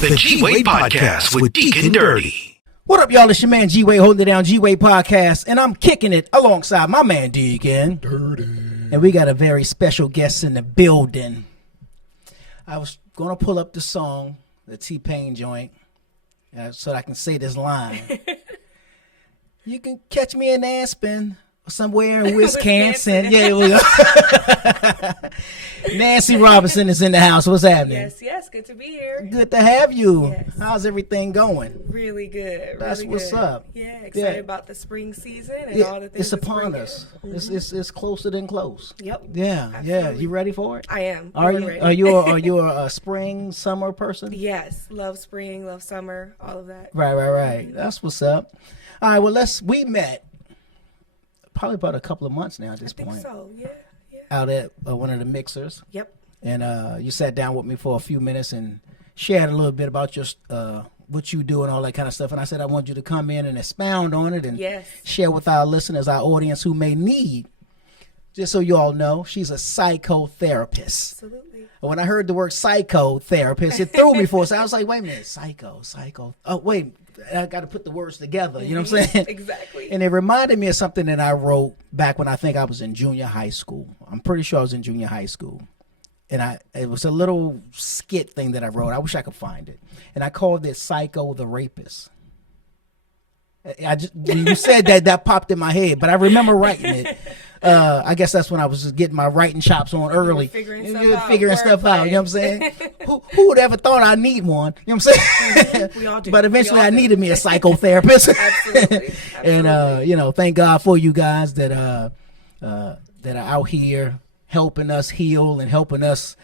The G-Wade Podcast with Deacon Dirty. What up, y'all? It's your man G-Wade holding it down, G-Wade Podcast, and I'm kicking it alongside my man Deacon Dirty. And we got a very special guest in the building. I was going to pull up the song, the T-Pain joint, so I can say this line. You can catch me in Aspen or somewhere in Wisconsin. Yeah, we go. Nancy Robinson is in the house. What's happening? Yes, good to be here. Good to have you. Yes. How's everything going? Really good. That's really what's good. up. Yeah, excited about the spring season and Yeah, all the things it's upon us. Mm-hmm. It's closer than close. Yep. Yeah, Absolutely. yeah. You ready for it? I am. Are I'm you? ready. Are you a spring, summer person? Yes, love spring, love summer, all of that. Right. Mm-hmm. That's what's up. All right. Well, we met probably about a couple of months now at this point. I think so. Yeah. Out at one of the mixers. Yep. And you sat down with me for a few minutes and shared a little bit about just what you do and all that kind of stuff. And I said I want you to come in and expound on it and share with our listeners, our audience who may need. Just so you all know, she's a psychotherapist. Absolutely. And when I heard the word psychotherapist, it threw me for a second. I was like, wait a minute, psycho. Oh, wait, I got to put the words together. You know what I'm saying? Exactly. And it reminded me of something that I wrote back when I think I was in junior high school. I'm pretty sure I was in junior high school. And it was a little skit thing that I wrote. I wish I could find it. And I called it Psycho the Rapist. When you said that popped in my head, but I remember writing it. I guess that's when I was just getting my writing chops on early. Figuring stuff out. You know what I'm saying? Who would ever thought I'd need one? You know what I'm saying? We all do. But eventually I needed me a psychotherapist. Absolutely. And, thank God for you guys that are out here helping us heal and helping us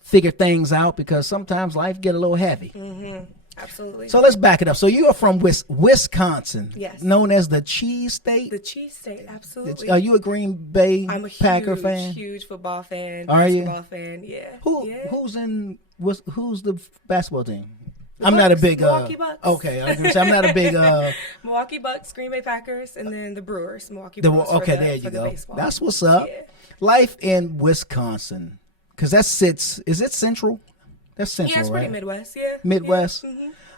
figure things out, because sometimes life get a little heavy. Mm-hmm. Absolutely. So let's back it up. So you are from Wisconsin, yes, known as the Cheese State. The Cheese State, absolutely. Are you a Green Bay Packer fan? Huge football fan. Are you? Basketball fan, yeah. Who's the basketball team? I'm not a big Milwaukee Bucks. Okay, I was gonna say I'm not a big Milwaukee Bucks, Green Bay Packers, and then the Brewers, Milwaukee Brewers. There you go. Baseball. That's what's up. Yeah. Life in Wisconsin, because is it central? That's central, yeah, it's pretty right? Midwest. Yeah, Midwest. Yeah.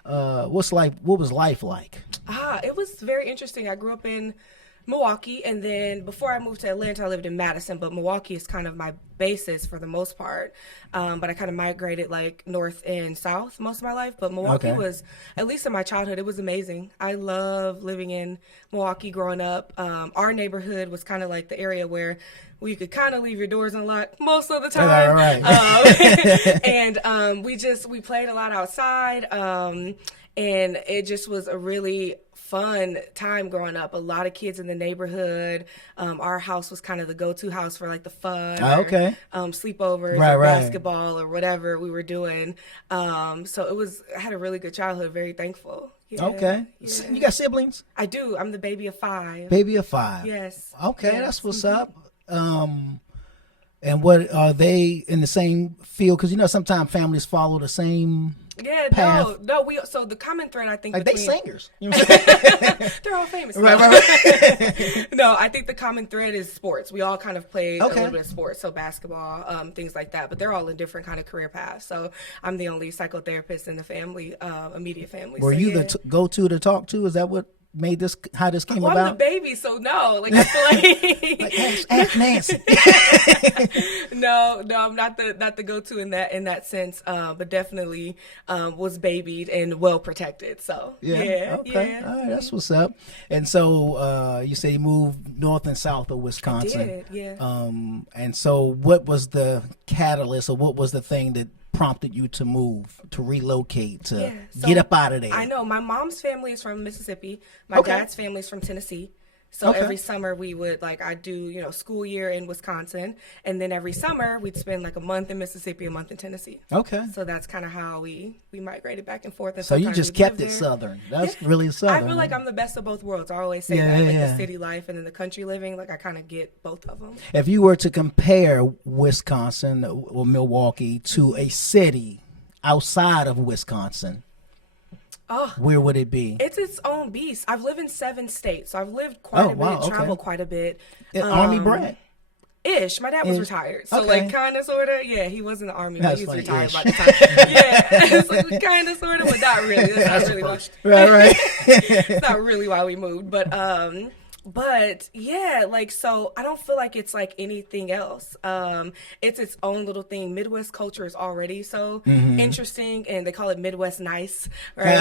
Mm-hmm. What was life like? It was very interesting. I grew up in Milwaukee, and then before I moved to Atlanta, I lived in Madison, but Milwaukee is kind of my basis for the most part. But I kind of migrated like north and south most of my life. But Milwaukee was, at least in my childhood, it was amazing. I love living in Milwaukee growing up. Our neighborhood was kind of like the area where you could kind of leave your doors unlocked most of the time. Right. And we played a lot outside. And it just was a really fun time growing up. A lot of kids in the neighborhood. Our house was kind of the go-to house for like the fun, sleepovers, or basketball, or whatever we were doing. So I had a really good childhood. Very thankful. Yeah, okay. Yeah. You got siblings? I do. I'm the baby of 5. Baby of 5. Yes. Okay, yes. That's what's up. And what are they in the same field? Because sometimes families follow the same. Yeah, path. no. So the common thread, I think, they singers. You know what I'm saying? They're all famous. Right. No, I think the common thread is sports. We all kind of played a little bit of sports, so basketball, things like that. But they're all in different kind of career paths. So I'm the only psychotherapist in the family, immediate family. Were you the go-to to talk to? Is that what made this? How this came about? I'm the baby, so no. I feel like ask Nancy. No, I'm not the go-to in that sense. But definitely was babied and well protected. So yeah. Okay. All right, that's what's up. And so you say you moved north and south of Wisconsin. I did, yeah. And so what was the catalyst, or what was the thing that prompted you to move, to relocate, to get up out of there? I know my mom's family is from Mississippi. My dad's family is from Tennessee. So every summer we would I do, school year in Wisconsin, and then every summer we'd spend like a month in Mississippi, a month in Tennessee. Okay. So that's kind of how we migrated back and forth. And so you just kept it southern. That's really southern. I feel like I'm the best of both worlds. I always say that, the city life and then the country living. I kind of get both of them. If you were to compare Wisconsin or Milwaukee to a city outside of Wisconsin, where would it be? It's its own beast. I've lived in 7 states, so I've lived quite a bit, traveled quite a bit. Army brat. Ish. My dad was retired. So, okay. like, kind of, sort of. Yeah, he was in the Army, That's but he's funny, retired ish. by the time. Yeah. So, kind of, sort of, but not really. That's not really why. Right. It's not really why we moved. But yeah, like, so I don't feel like it's like anything else. It's its own little thing. Midwest culture is already so interesting, and they call it Midwest nice, right?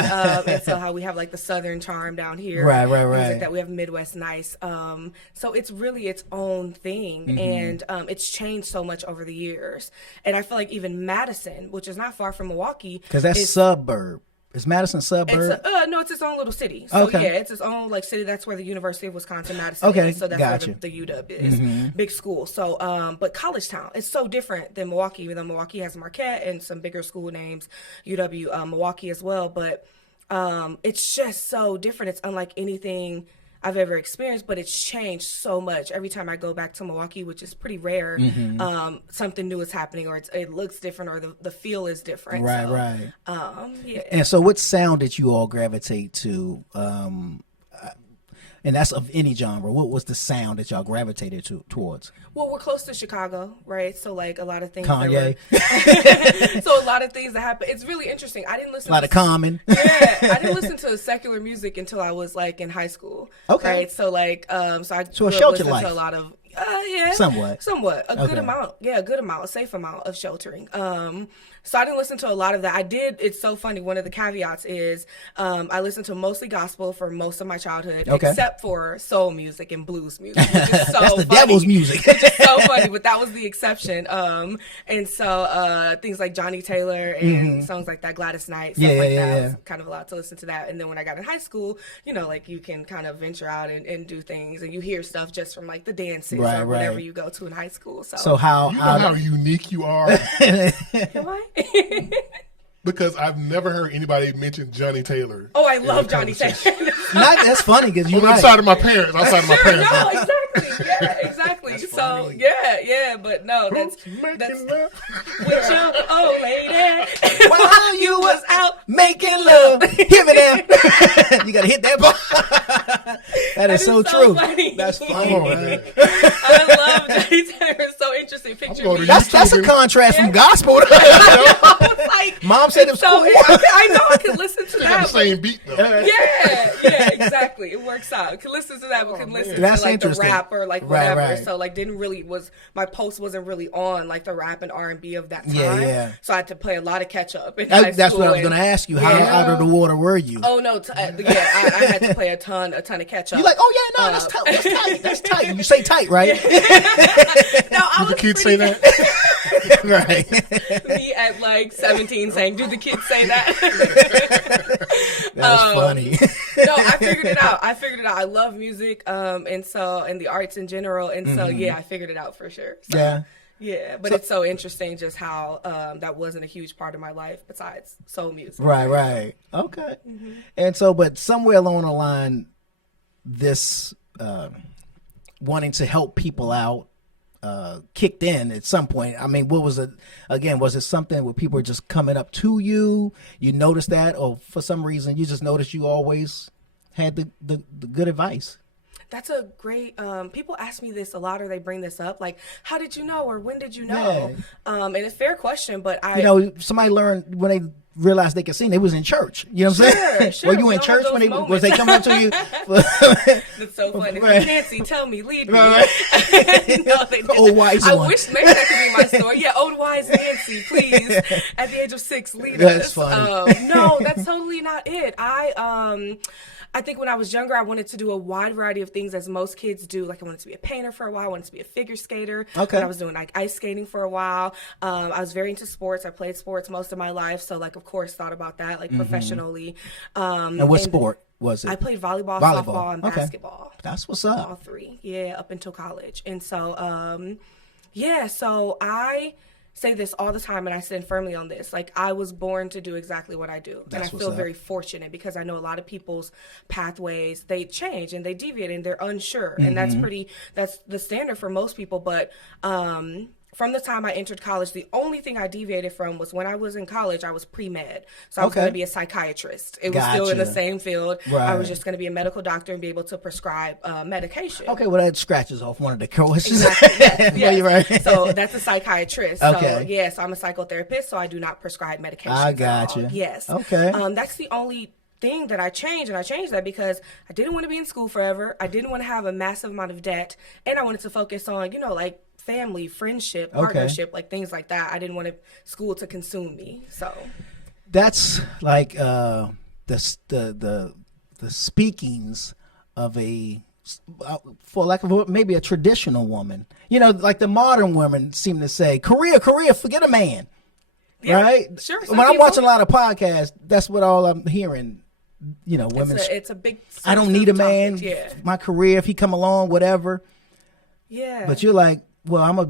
And so how we have like the Southern charm down here, Right. things like that. We have Midwest nice. So it's really its own thing, and it's changed so much over the years. And I feel like even Madison, which is not far from Milwaukee, Because that's suburb. Is Madison suburb? No, it's its own little city. So Okay. yeah, it's its own like city. That's where the University of Wisconsin-Madison Okay, is. So that's gotcha. where the UW is. Big school. So, but college town. It's so different than Milwaukee. Even though Milwaukee has Marquette and some bigger school names, UW, Milwaukee as well. But it's just so different. It's unlike anything I've ever experienced, but it's changed so much. Every time I go back to Milwaukee, which is pretty rare, something new is happening, or it looks different, or the feel is different. Right, so, right. Yeah. And so what sound did you all gravitate to? And that's of any genre. What was the sound that y'all gravitated towards? Well, we're close to Chicago, right? So, like, a lot of things. Kanye. So, a lot of things that happen. It's really interesting. I didn't listen A lot of Common. Yeah, I didn't listen to secular music until I was, like, in high school. Okay. Right? So, like, so I So a grew up sheltered listening life. to a lot of, yeah. Somewhat. A good amount. Yeah, a good amount. A safe amount of sheltering. So I didn't listen to a lot of that. I did. It's so funny. One of the caveats is I listened to mostly gospel for most of my childhood, except for soul music and blues music, which is so That's the funny. devil's music. Which is so funny, but that was the exception. And so things like Johnny Taylor and songs like that, Gladys Knight, stuff like that. I was kind of allowed to listen to that. And then when I got in high school, you know, like you can kind of venture out and do things, and you hear stuff just from like the dances or whatever you go to in high school. So you know how unique you are. Am I? Because I've never heard anybody mention Johnny Taylor. Oh, I love Johnny Taylor. That's funny because you're right. Outside of my parents. Outside of my parents. No, exactly. Yeah, exactly. So yeah, but no, that's with your old lady While you was out making love. Hear me now. You gotta hit that bar. That is so true. Funny. That's funny. Come on, man. I love Johnny Taylor. It's so interesting. Picture going me. to That's a contrast from gospel. Like, Mom said it was so cool. I know I could listen to They got that. the same beat though. Yeah, exactly. It works out. Could listen to that, but could listen to That's like the interesting. rap or like whatever. Right. So like my post wasn't really on like the rap and R&B of that time. Yeah. So I had to play a lot of catch up in high That's school. what I was going to ask you. How out of the water were you? Oh no, I had to play a ton of catch up. You're like, oh yeah, no, that's tight. That's tight. That's tight. You say tight, right? No, I was The kids pretty- say that. Right. Me at like 17 saying, "Do the kids say that?" That's funny. No, I figured it out. I love music, and the arts in general, and so yeah, I figured it out for sure. So, Yeah. Yeah, but it's so interesting just how that wasn't a huge part of my life besides soul music. Right. Okay. And so, but somewhere along the line, this wanting to help people out kicked in at some point. I mean, what was it? Again, was it something where people were just coming up to you? You noticed that, or for some reason you just noticed you always had the good advice? That's a great, people ask me this a lot, or they bring this up, like, how did you know, or when did you know? And it's a fair question, but somebody learned when they realized they could sing, they was in church. You know what I'm saying? Sure. Were you We in all church have when those was they coming up to you? It's so funny. Right. Nancy, tell me, lead me. Right. No, they didn't. Old wise I one. wish maybe that could be my story. Yeah, old wise Nancy, please. At the age of 6, lead That's us. funny. No, that's totally not it. I think when I was younger, I wanted to do a wide variety of things, as most kids do. Like, I wanted to be a painter for a while. I wanted to be a figure skater. Okay. And I was doing like ice skating for a while. I was very into sports. I played sports most of my life. So, like, of course, thought about that, like, professionally. And what sport was it? I played volleyball, softball, and Okay. basketball. That's what's All up. 3. Yeah, up until college. And so, so I say this all the time, and I stand firmly on this. Like, I was born to do exactly what I do. That's and I what's feel up. very fortunate, because I know a lot of people's pathways, they change and they deviate and they're unsure. And that's the standard for most people. But from the time I entered college, the only thing I deviated from was when I was in college, I was pre-med. So I was going to be a psychiatrist. It was still in the same field. Right. I was just going to be a medical doctor and be able to prescribe medication. Okay, well, that scratches off one of the questions. Exactly. Yes. You're right. So that's a psychiatrist. Okay. So, yes, I'm a psychotherapist, so I do not prescribe medication. I got you. Yes. Okay. That's the only thing that I changed, and I changed that because I didn't want to be in school forever. I didn't want to have a massive amount of debt, and I wanted to focus on, like family, friendship, partnership, like things like that. I didn't want school to consume me. So that's like the speakings of for lack of maybe a traditional woman. Like the modern women seem to say, career, forget a man. Yeah, right? Sure. When I'm watching a lot of podcasts, that's what all I'm hearing. Women. It's a big. I don't need a man. Yeah. My career, if he come along, whatever. Yeah. But you're like, well, I'm a,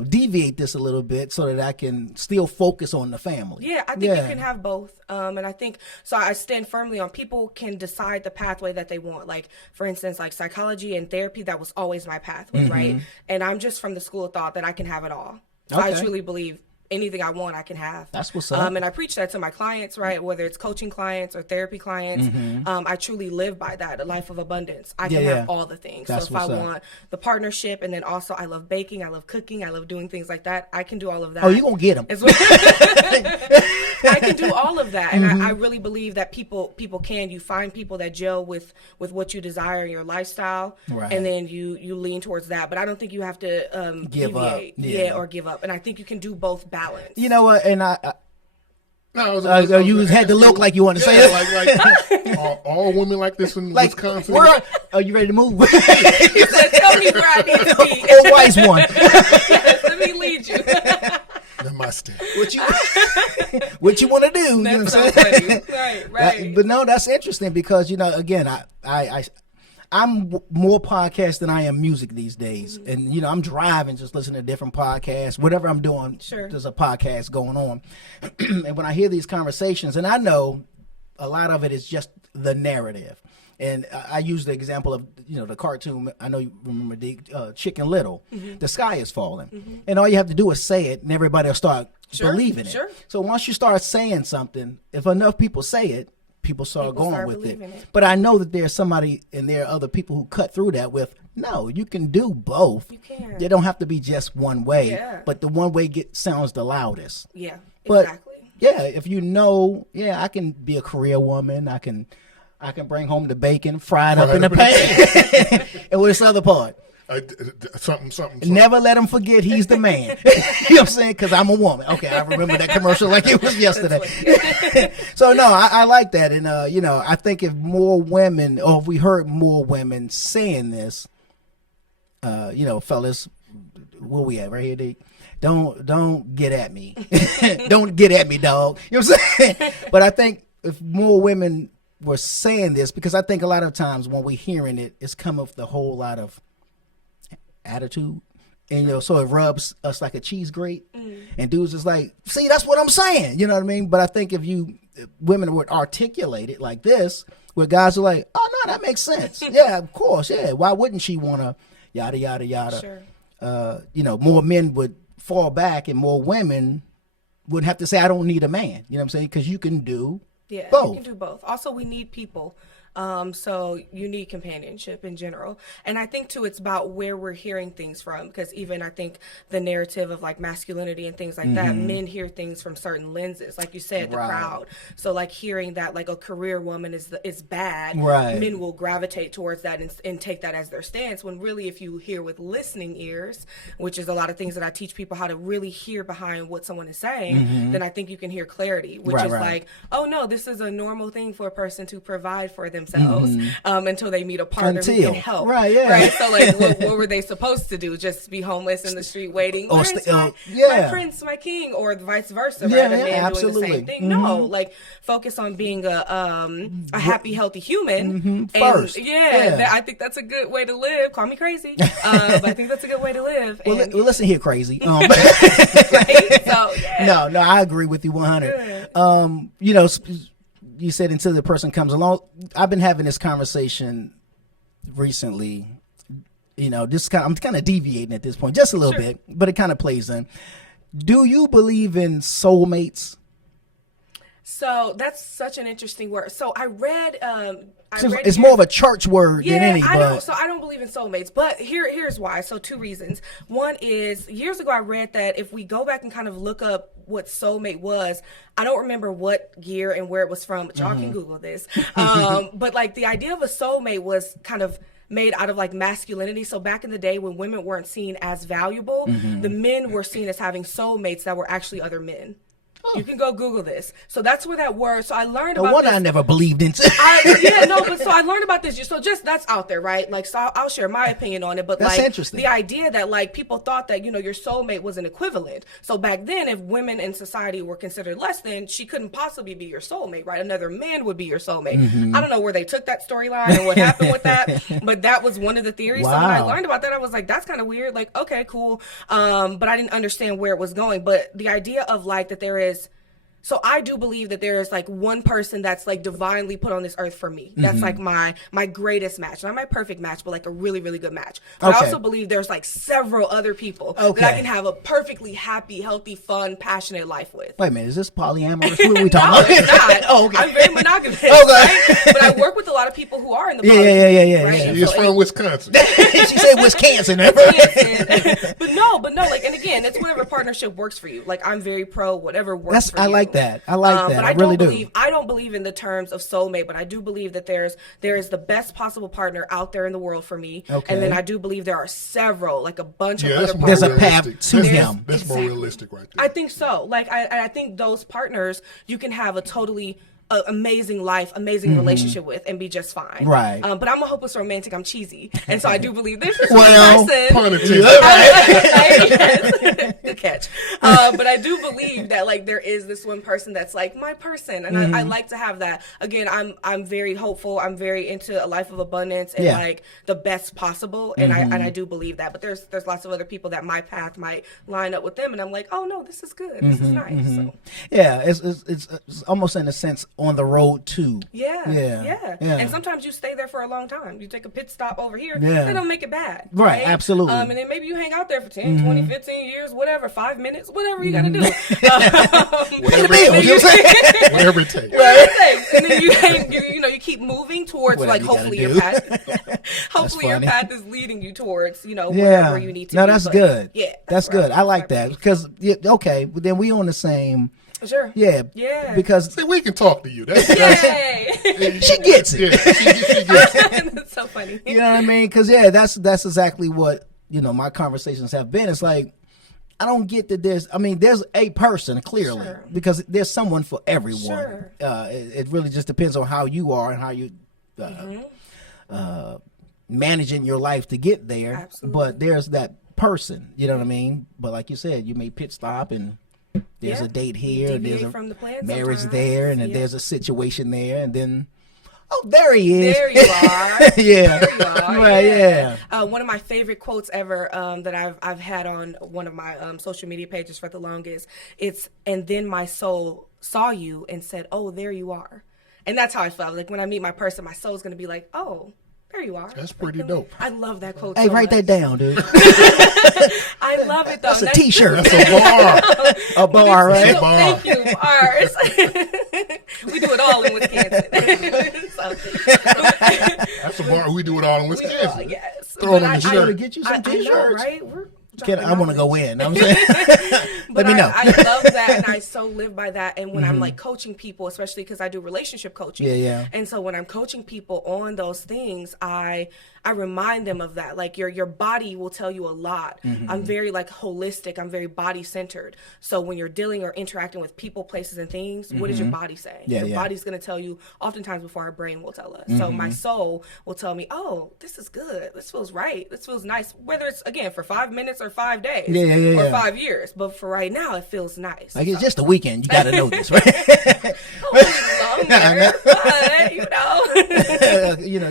deviate this a little bit so that I can still focus on the family. Yeah, I think you can have both. And I think, so I stand firmly on people can decide the pathway that they want. Like, for instance, like psychology and therapy, that was always my pathway, right? And I'm just from the school of thought that I can have it all. So I truly believe anything I want, I can have. That's what's up. And I preach that to my clients, right? Whether it's coaching clients or therapy clients, I truly live by that, a life of abundance. I can have all the things. That's so if I want the partnership, and then also I love baking, I love cooking, I love doing things like that, I can do all of that. Oh, you're going to get them. I can do all of that. And I really believe that people can. You find people that gel with what you desire in your lifestyle, and then you lean towards that. But I don't think you have to deviate, or give up. And I think you can do both balance. You know what? And you had to look like you want to say it. Like are all women like this in Wisconsin? Are you ready to move? He said, tell me where I need to be. Or wise one. Yes, let me lead you. Namaste. What you want to do? You know what I'm saying? Right. But no, that's interesting because again, I'm more podcast than I am music these days, and I'm driving, just listening to different podcasts. Whatever I'm doing, there's a podcast going on, and when I hear these conversations, and I know a lot of it is just the narrative. And I use the example of, the cartoon. I know you remember the Chicken Little. The sky is falling. And all you have to do is say it, and everybody will start believing it. So once you start saying something, if enough people say it, people start going with it. But I know that there's somebody, and there are other people who cut through that with, no, you can do both. You can. They don't have to be just one way. But the one way sounds the loudest. Yeah, exactly. But, if I can be a career woman. I can bring home the bacon fried up in the pan. And what's the other part? Something. Never let him forget he's the man. You know what I'm saying? Because I'm a woman. Okay, I remember that commercial like it was yesterday. So, no, I like that. And, I think if more women, or if we heard more women saying this, fellas, where we at? Right here, D? Don't get at me. Don't get at me, dog. You know what I'm saying? But I think if more women were saying this, because I think a lot of times when we're hearing it, it's come with a whole lot of attitude, and so it rubs us like a cheese grate, and dudes is like, see, that's what I'm saying, you know what I mean? But I think if women would articulate it like this, where guys are like, oh no, that makes sense. Yeah, of course, yeah, why wouldn't she want to yada yada yada? More men would fall back, and more women would have to say, I don't need a man, you know what I'm saying? Because you can do both. You can do both. Also, we need people. So you need companionship in general. And I think, too, it's about where we're hearing things from. Because even I think the narrative of, like, masculinity and things like that, men hear things from certain lenses. Like you said, the crowd. So, like, hearing that, like, a career woman is bad, men will gravitate towards that and take that as their stance. When really, if you hear with listening ears, which is a lot of things that I teach people how to really hear behind what someone is saying, then I think you can hear clarity, which is like, oh, no, this is a normal thing for a person to provide for themselves until they meet a partner who can help. Right? So, like, what were they supposed to do? Just be homeless in the street waiting? Where's my prince, my king? Or vice versa, right? A man doing the same thing. No, like, focus on being a happy, healthy human. First. I think that's a good way to live. Call me crazy. But I think that's a good way to live. Well, listen here, crazy. Right? So, No, I agree with you 100. You said until the person comes along. I've been having this conversation recently. I'm kind of deviating at this point, just a little bit, but it kind of plays in. Do you believe in soulmates? So that's such an interesting word. So I read. It's more of a church word than any. So I don't believe in soulmates, but here's why. So 2 reasons. One is years ago I read that if we go back and kind of look up what soulmate was, I don't remember what year and where it was from, but y'all can Google this. But like the idea of a soulmate was kind of made out of like masculinity. So back in the day when women weren't seen as valuable, the men were seen as having soulmates that were actually other men. You can go Google this. So that's where that word. So I learned about this. I never believed in. So I learned about this. So just that's out there, right? Like, so I'll share my opinion on it. But that's like interesting. The idea that like people thought that, your soulmate was an equivalent. So back then, if women in society were considered less than, she couldn't possibly be your soulmate, right? Another man would be your soulmate. I don't know where they took that storyline and what happened with that, but that was one of the theories. Wow. So when I learned about that, I was like, that's kind of weird. Like, okay, cool. But I didn't understand where it was going. But the idea of like that there is. So I do believe that there is like one person that's like divinely put on this earth for me. That's like my greatest match. Not my perfect match, but like a really, really good match. But I also believe there's like several other people that I can have a perfectly happy, healthy, fun, passionate life with. Wait a minute, is this polyamorous? What are we talking about? It's not. Oh, okay. I'm very monogamous, right? But I work with a lot of people who are in the polygamy. Yeah. Right? She's from Wisconsin. She said Wisconsin. but no, like, and again, it's whatever partnership works for you. Like, I'm very pro whatever works for you. I like that. I like that. But I really do. I don't believe in the terms of soulmate, but I do believe that there is the best possible partner out there in the world for me. Okay. And then I do believe there are several, like a bunch of other There's partners. a path to him. That's more realistic right there. I think so. Like, I think those partners, you can have a totally amazing life, amazing relationship with, and be just fine. Right. But I'm a hopeless romantic. I'm cheesy, and so I do believe there's this Well, one person. Pun intended. Yes. Good catch. But I do believe that like there is this one person that's like my person, and I like to have that. Again, I'm very hopeful. I'm very into a life of abundance and like the best possible, and I do believe that. But there's lots of other people that my path might line up with them, and I'm like, oh no, this is good. This is nice. So. Yeah, it's almost in a sense on the road too. Yeah. And sometimes you stay there for a long time. You take a pit stop over here. They don't make it bad. Right, absolutely. And then maybe you hang out there for 10, 20, 15 years, whatever, 5 minutes, whatever you got to do. Whatever it takes. And then you keep moving towards Whatever like hopefully your path. Hopefully your path is leading you towards, wherever you need to be. No, that's good. Yeah. That's good. I like that because then we on the same. Sure. Yeah. Because see, we can talk to you. That's she gets it. Yeah, she gets it. That's so funny. You know what I mean? Because that's exactly what my conversations have been. It's like I don't get that there's a person clearly because there's someone for everyone. Sure. It really just depends on how you are and how you managing your life to get there. Absolutely. But there's that person. You know what I mean? But like you said, you may pit stop and. There's a date here, there's a marriage there, and then there's a situation there, and then, there he is. There you are. Yeah. There you are. Right, yeah. One of my favorite quotes ever that I've had on one of my social media pages for the longest, it's, and then my soul saw you and said, oh, there you are. And that's how I felt. Like when I meet my person, my soul's going to be like, oh, there you are. That's pretty dope. I love that quote. Hey, write that down, dude. I love it though. That's a T-shirt. That's a bar. A bar, right? A bar. Thank you, bars. We do it all in Wisconsin. That's a bar. We do it all in Wisconsin. Yes. Throw it on the I shirt. gotta get you some T-shirts. Right? I want to go in. I'm saying. But Let me know. I love that, and I so live by that. And when I'm like coaching people, especially because I do relationship coaching, and so when I'm coaching people on those things, I remind them of that. Like your body will tell you a lot. I'm very like holistic. I'm very body centered. So when you're dealing or interacting with people, places, and things, what is your body saying? Your body's going to tell you oftentimes before our brain will tell us. So my soul will tell me, oh, this is good. This feels right. This feels nice. Whether it's again for 5 minutes or 5 days or 5 years, but for right now, it feels nice. Like it's just a weekend. You got to know this, right? Longer, but,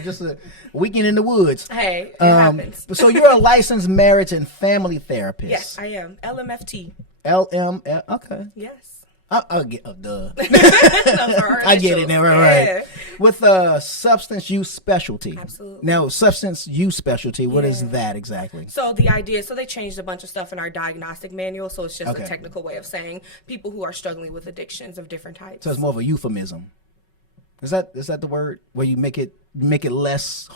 just a weekend in the woods. Hey, it happens. So you're a licensed marriage and family therapist. Yes, I am. LMFT. LMF. Okay. Yes. I'll get duh. I get it now, right. With substance use specialty. Absolutely. Now, substance use specialty, what is that exactly? So the idea, so they changed a bunch of stuff in our diagnostic manual, so it's just a technical way of saying people who are struggling with addictions of different types. So it's more of a euphemism. Is that the word where you make it less?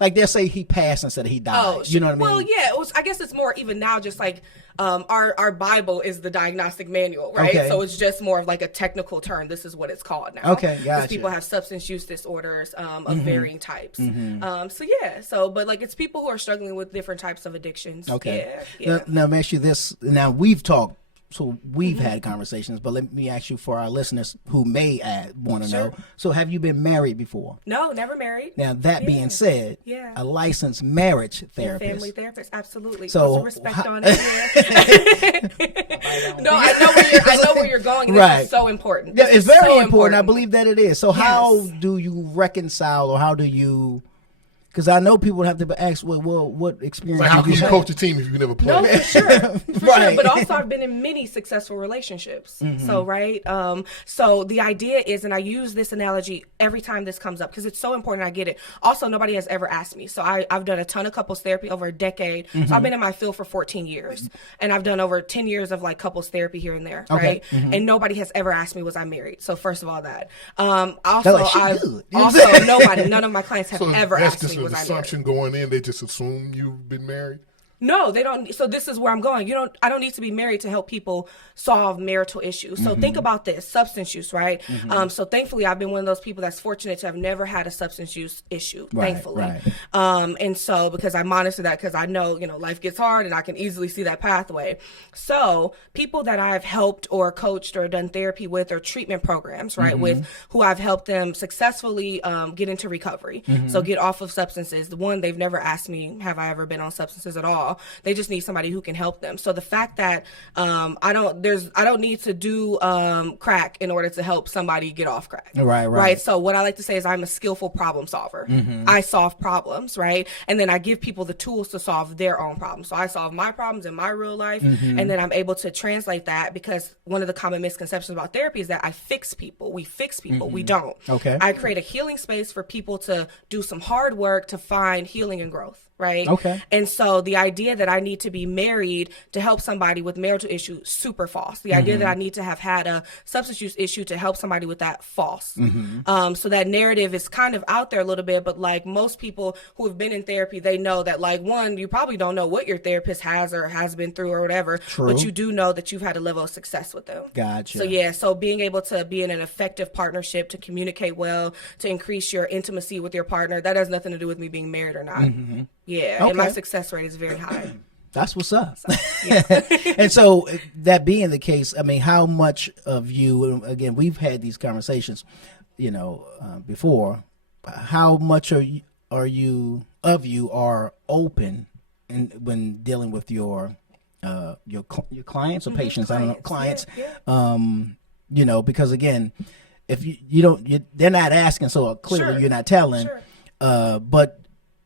Like they'll say he passed instead of he died. Oh, you know what I mean? Well, yeah. I guess it's more even now. Just like our Bible is the diagnostic manual, right? Okay. So it's just more of like a technical term. This is what it's called now. Okay, gotcha. Because people have substance use disorders of varying types. But like it's people who are struggling with different types of addictions. Okay. Yeah. Now, let me ask you this. Now we've talked. So we've had conversations, but let me ask you for our listeners who may want to know. So have you been married before? No, never married. Now that being said, a licensed marriage therapist, family therapist, absolutely. So put some respect on it. No, I know where you're going. And right, this is so important. Yeah, it's very important. I believe that it is. So how do you reconcile, or how do you? Because I know people have to ask, well, what experience? Like, how can you coach a team if you never played? No, for sure, right. But also, I've been in many successful relationships. So, right. So the idea is, and I use this analogy every time this comes up because it's so important. I get it. Also, nobody has ever asked me. So I've done a ton of couples therapy over a decade. So I've been in my field for 14 years, and I've done over 10 years of like couples therapy here and there. Right. And nobody has ever asked me, was I married? So first of all, that. None of my clients have ever asked me. An assumption going in, they just assume you've been married. No, they don't. So this is where I'm going. I don't need to be married to help people solve marital issues. So think about this, substance use, right? So thankfully, I've been one of those people that's fortunate to have never had a substance use issue, thankfully. Right. And so because I monitor that, because I know, life gets hard and I can easily see that pathway. So people that I've helped or coached or done therapy with or treatment programs, right, with who I've helped them successfully get into recovery. So get off of substances. The one, they've never asked me, have I ever been on substances at all? They just need somebody who can help them. So the fact that I don't need to do crack in order to help somebody get off crack. Right. So what I like to say is I'm a skillful problem solver. I solve problems, right? And then I give people the tools to solve their own problems. So I solve my problems in my real life, and then I'm able to translate that, because one of the common misconceptions about therapy is that I fix people. We fix people. We don't. Okay. I create a healing space for people to do some hard work to find healing and growth. Right. Okay. And so the idea that I need to be married to help somebody with marital issue, super false. The idea that I need to have had a substance use issue to help somebody with that, false. So that narrative is kind of out there a little bit, but like most people who have been in therapy, they know that, like, one, you probably don't know what your therapist has or has been through or whatever, but you do know that you've had a level of success with them. Gotcha. So so being able to be in an effective partnership, to communicate well, to increase your intimacy with your partner, that has nothing to do with me being married or not. Yeah, and my success rate is very high. That's what's up. And so that being the case, I mean, how much of you, again, we've had these conversations, before, how much are you open when dealing with your clients or patients? I don't know, clients. Because again, if they're not asking, so clearly you're not telling, but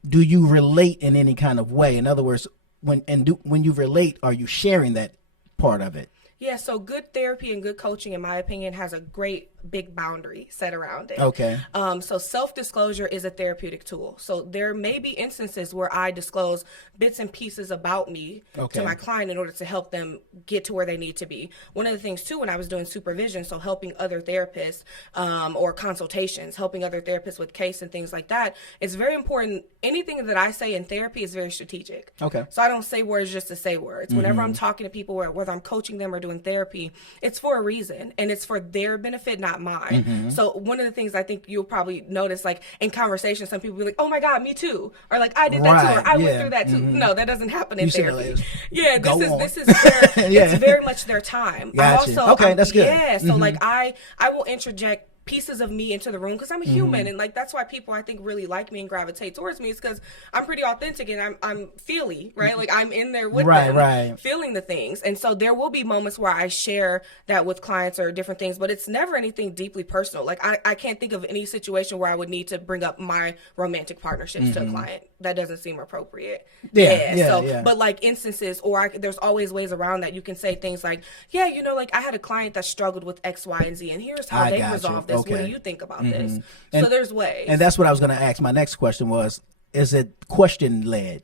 do you relate in any kind of way? In other words, when you relate, are you sharing that part of it? Yeah, so good therapy and good coaching, in my opinion, has a great big boundary set around it. Okay. So self-disclosure is a therapeutic tool. So there may be instances where I disclose bits and pieces about me to my client in order to help them get to where they need to be. One of the things, too, when I was doing supervision, so helping other therapists or consultations, helping other therapists with case and things like that, it's very important. Anything that I say in therapy is very strategic. Okay. So I don't say words just to say words. Whenever I'm talking to people, whether I'm coaching them or doing therapy, it's for a reason, and it's for their benefit, not mine. So one of the things I think you'll probably notice, like in conversation, some people be like, "Oh my God, me too," or like, "I did that too," or "I went through that too." No, that doesn't happen in therapy. This is where it's very much their time. Gotcha. I'm also, that's good. Yeah, so like I will interject pieces of me into the room because I'm a human, and like that's why people I think really like me and gravitate towards me is because I'm pretty authentic and I'm feely, right? Like I'm in there with them, feeling the things. And so there will be moments where I share that with clients or different things, but it's never anything deeply personal. Like I can't think of any situation where I would need to bring up my romantic partnerships to a client. That doesn't seem appropriate. But like instances, or there's always ways around that. You can say things like, yeah, you know, like I had a client that struggled with X, Y, and Z, and here's how they resolved this. What do you think about this? So there's ways. And that's what I was going to ask. My next question was, is it question led?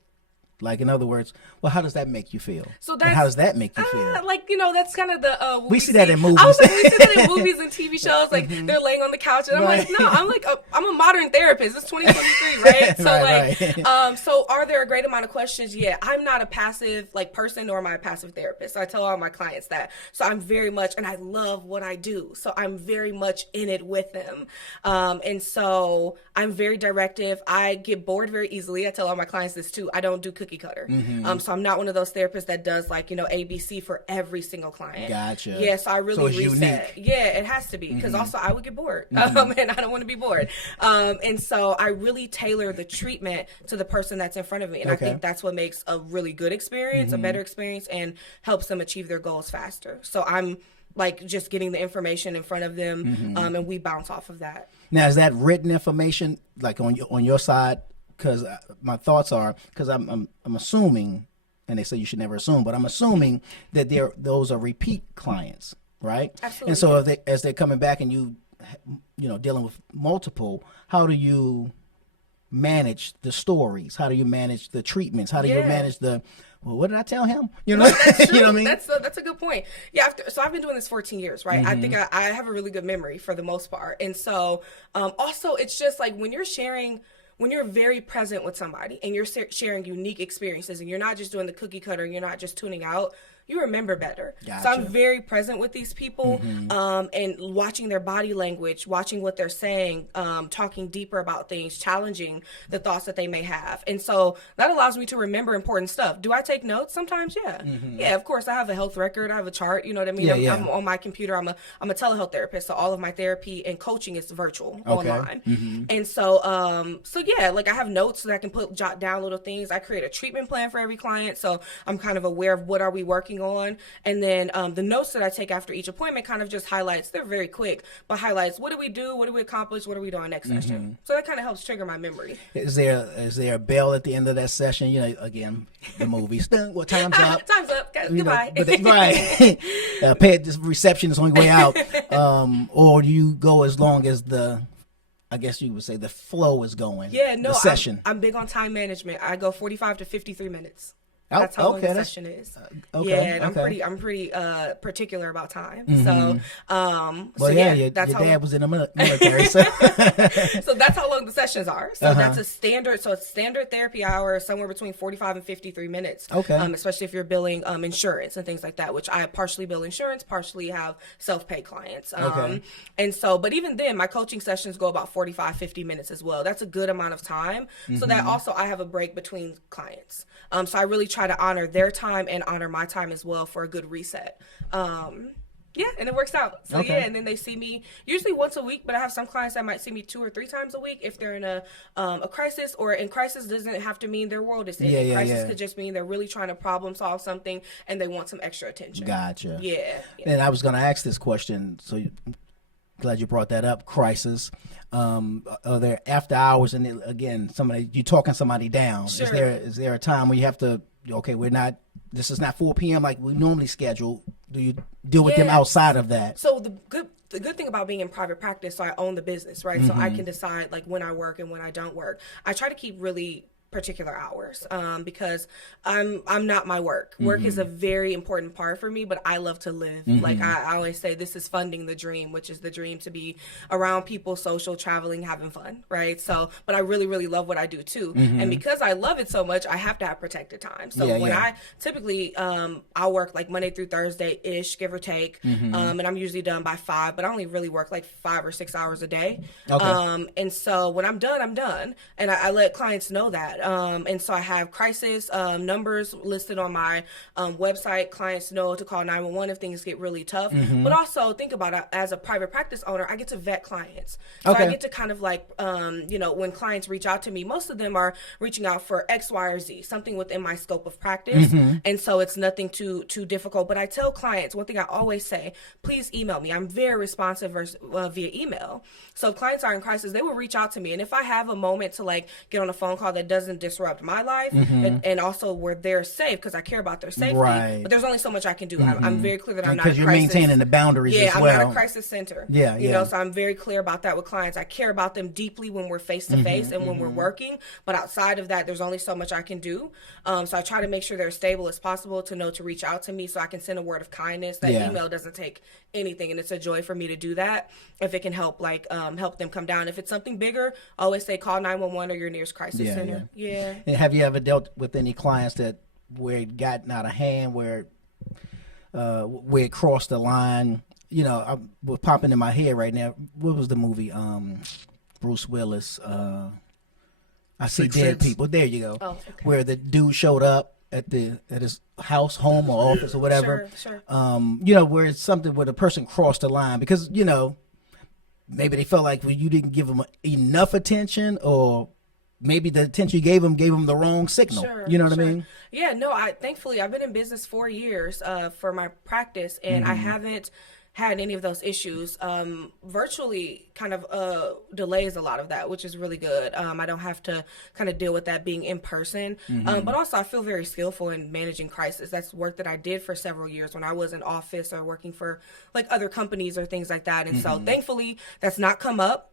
Like, in other words, well, how does that make you feel? So that's, and how does that make you feel? Like, you know, that's kind of the... we see that in movies. I was like, we see that in movies and TV shows. Like, they're laying on the couch. And I'm like, no, I'm a modern therapist. It's 2023, right? So, so are there a great amount of questions? Yeah. I'm not a passive, like, person, nor am I a passive therapist. So I tell all my clients that. So I'm very much... And I love what I do. So I'm very much in it with them. And so I'm very directive. I get bored very easily. I tell all my clients this, too. I don't do cookie cutter. So I'm not one of those therapists that does like, you know, ABC for every single client. Gotcha. Yeah, so I really reset. Unique. Yeah, it has to be because also I would get bored and I don't want to be bored. And so I really tailor the treatment to the person that's in front of me. And I think that's what makes a really good experience, a better experience, and helps them achieve their goals faster. So I'm like just getting the information in front of them and we bounce off of that. Now, is that written information like on your side? Because my thoughts are, because I'm assuming, and they say you should never assume, but I'm assuming that those are repeat clients, right? Absolutely. And so as they're coming back and you know, dealing with multiple, how do you manage the stories? How do you manage the treatments? How do you manage the, well, what did I tell him? You know, you know what I mean? That's a good point. Yeah. So I've been doing this 14 years, right? I think I have a really good memory for the most part. And so also it's just like when you're very present with somebody and you're sharing unique experiences and you're not just doing the cookie cutter and you're not just tuning out, you remember better. Gotcha. So I'm very present with these people and watching their body language, watching what they're saying, talking deeper about things, challenging the thoughts that they may have. And so that allows me to remember important stuff. Do I take notes? Sometimes, yeah. Yeah, of course. I have a health record. I have a chart. You know what I mean? I'm on my computer. I'm a telehealth therapist. So all of my therapy and coaching is virtual online. And so, yeah, like I have notes that I can jot down little things. I create a treatment plan for every client. So I'm kind of aware of what are we working on, and then the notes that I take after each appointment kind of just highlights, they're very quick, but highlights what do we do, what do we accomplish, what are we doing next session. So that kind of helps trigger my memory. Is there a bell at the end of that session? You know, again, the movie's done. Well, time's up. Time's up. Goodbye. This reception is on the way out, or do you go as long as I guess you would say the flow is going? Yeah, no, the session. I'm big on time management. I go 45 to 53 minutes. That's how long the session is. And I'm pretty particular about time. So, your dad was in the military. So. So that's how long the sessions are. So that's a standard. So it's standard therapy hour, somewhere between 45 and 53 minutes. Especially if you're billing insurance and things like that, which I partially bill insurance, partially have self-pay clients. And so, but even then, my coaching sessions go about 45, 50 minutes as well. That's a good amount of time. So that also I have a break between clients. So I really try to honor their time and honor my time as well for a good reset. Yeah, and it works out. So yeah, and then they see me usually once a week, but I have some clients that might see me 2 or 3 times a week if they're in a crisis, or in crisis doesn't have to mean their world is ending. Crisis could just mean they're really trying to problem solve something and they want some extra attention. Gotcha. Yeah. And I was going to ask this question, so glad you brought that up. Crisis. Are there after hours, and again, you talking somebody down? Sure. Is there a time where you have to? Okay, this is not 4 p.m. like we normally schedule. Do you deal with them outside of that? So the good thing about being in private practice, so I own the business, right? So I can decide like when I work and when I don't work. I try to keep really particular hours because I'm not my work. Work is a very important part for me, but I love to live. Like I always say, this is funding the dream, which is the dream to be around people, social, traveling, having fun, right? So, but I really, really love what I do too. And because I love it so much, I have to have protected time. So when I typically, I'll work like Monday through Thursday-ish, give or take. And I'm usually done by 5, but I only really work like 5 or 6 hours a day. And so when I'm done, I'm done. And I let clients know that. And so I have crisis numbers listed on my website. Clients know to call 911 if things get really tough. But also think about it, as a private practice owner, I get to vet clients. So I get to kind of like, when clients reach out to me, most of them are reaching out for X, Y, or Z, something within my scope of practice. And so it's nothing too difficult. But I tell clients, one thing I always say, please email me. I'm very responsive via email. So if clients are in crisis, they will reach out to me. And if I have a moment to like get on a phone call that doesn't disrupt my life and also where they're safe, because I care about their safety, but there's only so much I can do. I'm very clear that I'm not a crisis. Because you're maintaining the boundaries as well. Yeah, I'm not a crisis center. You know, so I'm very clear about that with clients. I care about them deeply when we're face to face and when we're working. But outside of that, there's only so much I can do. So I try to make sure they're as stable as possible to know to reach out to me so I can send a word of kindness. That email doesn't take anything, and it's a joy for me to do that if it can help help them come down. If it's something bigger, I always say call 911 or your nearest crisis center. And have you ever dealt with any clients that where it gotten out of hand, where it crossed the line? You know, what's popping in my head right now, what was the movie? Bruce Willis, I See Dead People. There you go. Where the dude showed up at his house, home, or office or whatever. Sure. You know, where it's something where the person crossed the line because, you know, maybe they felt like you didn't give them enough attention, or maybe the attention you gave them the wrong signal. You know what I mean? Yeah, no, thankfully I've been in business 4 years for my practice, and I haven't had any of those issues. Virtually kind of delays a lot of that, which is really good. I don't have to kind of deal with that being in person. But also I feel very skillful in managing crisis. That's work that I did for several years when I was in office or working for like other companies or things like that. And so thankfully that's not come up.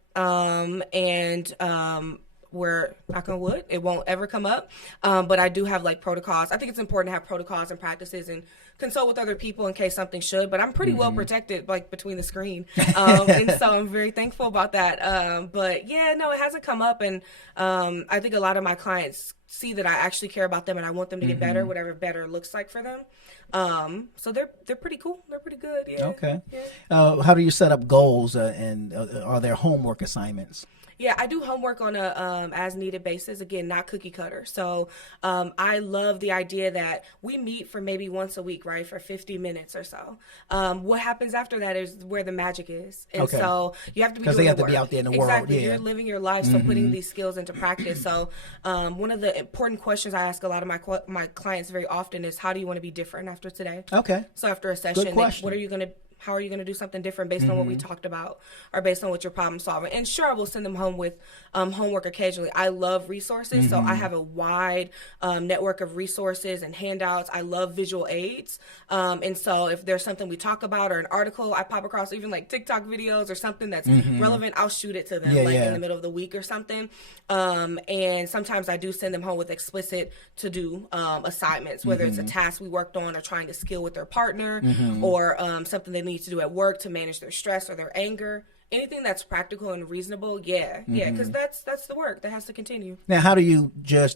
Where, knock on wood, it won't ever come up. But I do have like protocols. I think it's important to have protocols and practices and consult with other people in case something should, but I'm pretty well protected like between the screen. And so I'm very thankful about that. But yeah, no, it hasn't come up. And I think a lot of my clients see that I actually care about them and I want them to get better, whatever better looks like for them. So they're pretty cool. They're pretty good. Yeah. Okay. Yeah. How do you set up goals and are there homework assignments? Yeah, I do homework on a as needed basis. Again, not cookie cutter. So I love the idea that we meet for maybe once a week, right, for 50 minutes or so. What happens after that is where the magic is. And so you have to be doing because they have the to be work. out there in the Exactly. world. Yeah. You're living your life, so putting these skills into practice. So one of the important questions I ask a lot of my clients very often is, how do you want to be different after today? Okay. So after a session, Good question. what are you going to how are you going to do something different based on what we talked about or based on what you're problem solving? And sure, I will send them home with homework occasionally. I love resources, so I have a wide network of resources and handouts. I love visual aids. And so if there's something we talk about or an article I pop across, even like TikTok videos or something that's relevant, I'll shoot it to them in the middle of the week or something. And sometimes I do send them home with explicit to-do assignments, whether it's a task we worked on or trying to skill with their partner or something they need to do at work to manage their stress or their anger. Anything that's practical and reasonable, because that's the work that has to continue. Now, how do you judge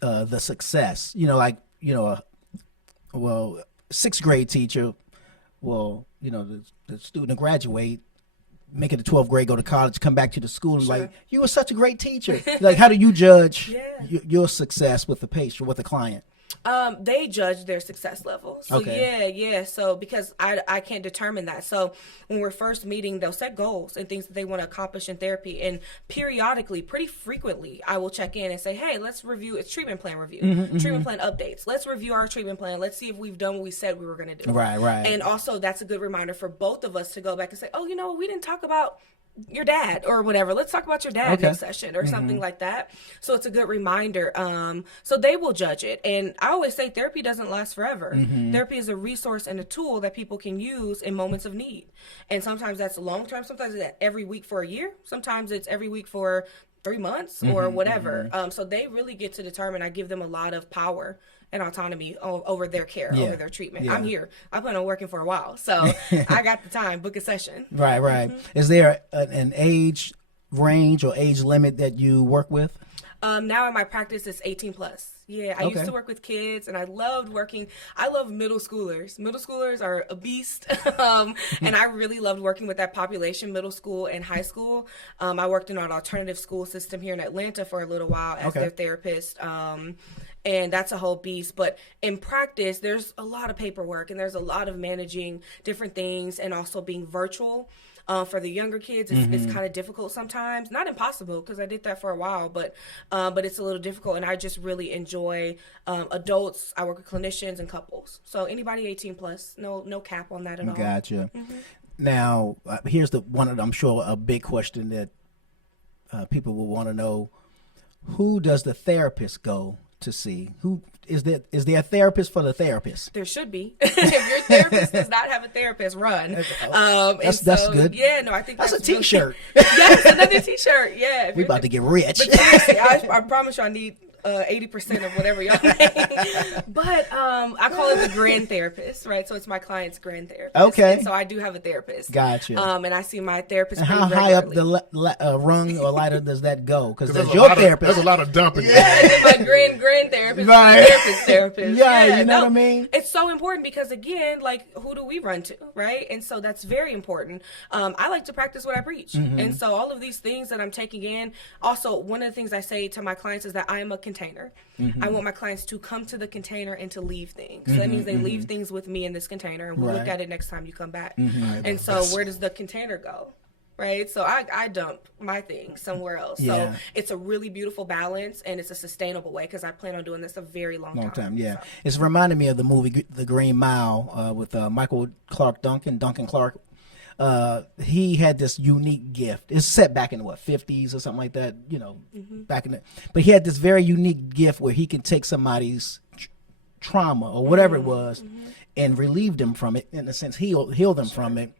the success? You know, like, sixth grade teacher, the student will graduate, make it to 12th grade, go to college, come back to the school, and like, you were such a great teacher. Like, how do you judge your success with the patient, with the client? They judge their success level. So So because I can't determine that. So when we're first meeting, they'll set goals and things that they want to accomplish in therapy. And periodically, pretty frequently, I will check in and say, hey, let's review. It's treatment plan review, treatment plan updates. Let's review our treatment plan. Let's see if we've done what we said we were going to do. Right. And also that's a good reminder for both of us to go back and say, oh, we didn't talk about your dad or whatever. Let's talk about your dad next session or something like that. So it's a good reminder. So they will judge it. And I always say therapy doesn't last forever. Therapy is a resource and a tool that people can use in moments of need. And sometimes that's long term. Sometimes it's every week for a year. Sometimes it's every week for 3 months or whatever. So they really get to determine. I give them a lot of power and autonomy over their care, over their treatment. I'm here. I plan on working for a while. So I got the time. Book a session. Right. Is there an age range or age limit that you work with? Now in my practice, it's 18 plus. Yeah, I used to work with kids, and I loved working. I love middle schoolers. Middle schoolers are a beast, and I really loved working with that population, middle school and high school. I worked in an alternative school system here in Atlanta for a little while as their therapist. And that's a whole beast. But in practice, there's a lot of paperwork, and there's a lot of managing different things, and also being virtual. For the younger kids, it's kind of difficult sometimes. Not impossible, because I did that for a while, but it's a little difficult. And I just really enjoy adults. I work with clinicians and couples. So anybody 18 plus, no cap on that at all. Gotcha. Now, here's I'm sure a big question that people will want to know: who does the therapist go to see? Who is there a therapist for the therapist? There should be. If your therapist does not have a therapist, run. That's good. Yeah, no, I think that's a T-shirt. Yes, another T-shirt. Yeah, we about to get rich. But seriously, I promise you, I need 80% of whatever y'all make. But I call it the grand therapist, right? So it's my client's grand therapist. Okay. And so I do have a therapist. Gotcha. And I see my therapist. And how high up the rung or ladder does that go? Because there's your therapist. There's a lot of dumping. Yeah, and then my grand therapist, right. therapist. Yeah, you know what I mean? It's so important because, again, like, who do we run to, right? And so that's very important. I like to practice what I preach. And so all of these things that I'm taking in, also, one of the things I say to my clients is that I am a container. I want my clients to come to the container and to leave things. So that means they leave things with me in this container, and we'll look at it next time you come back. And so where does the container go? Right? So I dump my things somewhere else. Yeah. So it's a really beautiful balance, and it's a sustainable way, because I plan on doing this a very long time. Yeah. So. It's reminding me of the movie The Green Mile with Michael Duncan Clark. He had this unique gift. It's set back in the 50s or something like that, back in the, but he had this very unique gift where he can take somebody's trauma or whatever it was and relieve them from it, in a sense, heal them from it.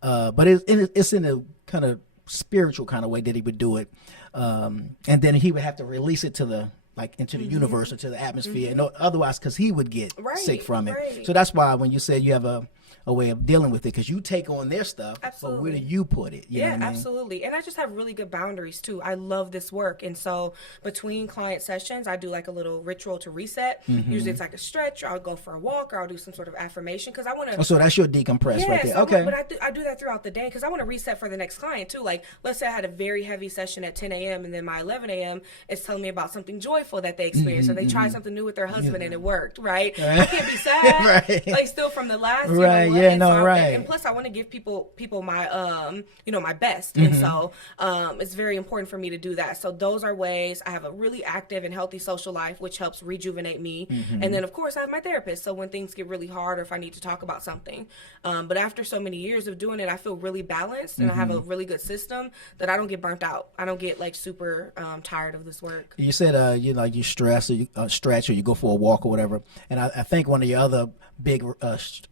But it's in a kind of spiritual kind of way that he would do it. And then he would have to release it to the, like, into the universe or to the atmosphere, and otherwise, because he would get sick from it. Right. So that's why when you said you have a way of dealing with it, because you take on their stuff, absolutely. but where do you put it? You know what I mean? Absolutely. And I just have really good boundaries too. I love this work, and so between client sessions, I do like a little ritual to reset. Usually it's like a stretch, or I'll go for a walk, or I'll do some sort of affirmation, because I want to. Oh, so that's your decompress right there. So okay. But I do that throughout the day, because I want to reset for the next client too. Like, let's say I had a very heavy session at 10 a.m. and then my 11 a.m. is telling me about something joyful that they experienced, or they tried something new with their husband and it worked, right? I can't be sad, like, still from the last, right? Right. Right. And plus, I want to give people my my best, and so it's very important for me to do that. So those are ways. I have a really active and healthy social life, which helps rejuvenate me. And then, of course, I have my therapist. So when things get really hard, or if I need to talk about something, but after so many years of doing it, I feel really balanced, and I have a really good system that I don't get burnt out. I don't get like super tired of this work. You said you stress, or you stretch, or you go for a walk or whatever. And I think one of your other big